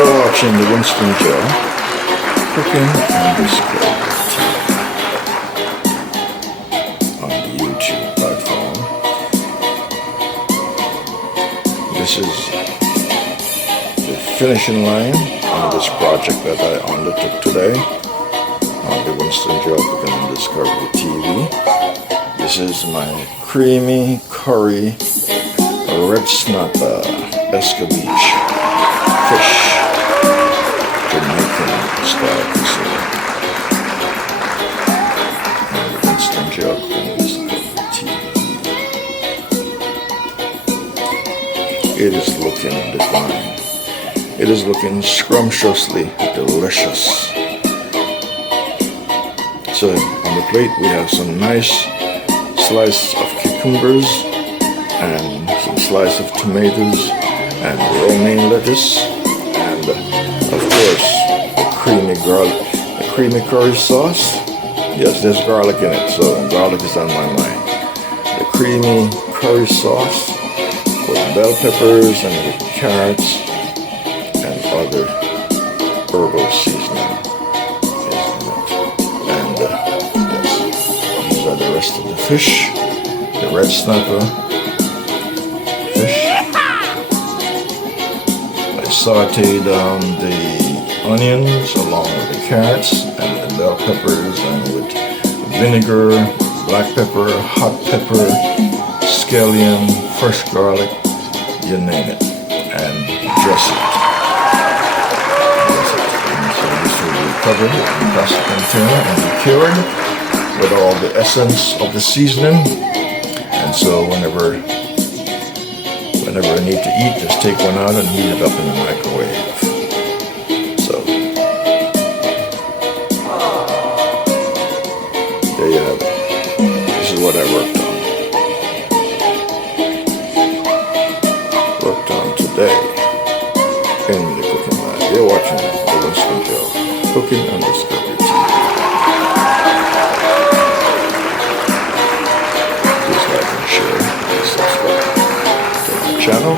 You're watching the Winston Joe Cooking and Discovery on the YouTube platform. This is the finishing line on this project that I undertook today on the Winston Joe Cooking and Discovery TV. This is my creamy curry red snapper Escovitch fish, Jamaican style cuisine. And WinstonGelCookingDiscoveryTV. It is looking divine. It is looking scrumptiously delicious. So on the plate we have some nice slice of cucumbers and some slice of tomatoes and romaine lettuce, and of course the creamy curry sauce. Yes, there's garlic in it, so garlic is on my mind. The creamy curry sauce with bell peppers and with carrots and other herbal seasoning is in it. And yes, these are the rest of the fish, the red snapper fish. I sauteed the onions along with the carrots and the bell peppers, and with vinegar, black pepper, hot pepper, scallion, fresh garlic, you name it, and dress it. And so this will be covered in a plastic container and be cured with all the essence of the seasoning. And so whenever I need to eat, just take one out and heat it up in the microwave. So there you have it. This is what I worked on today in the cooking lab. You're watching the Winston Joe Cooking and Discovery TV. Please like and share and subscribe to my channel.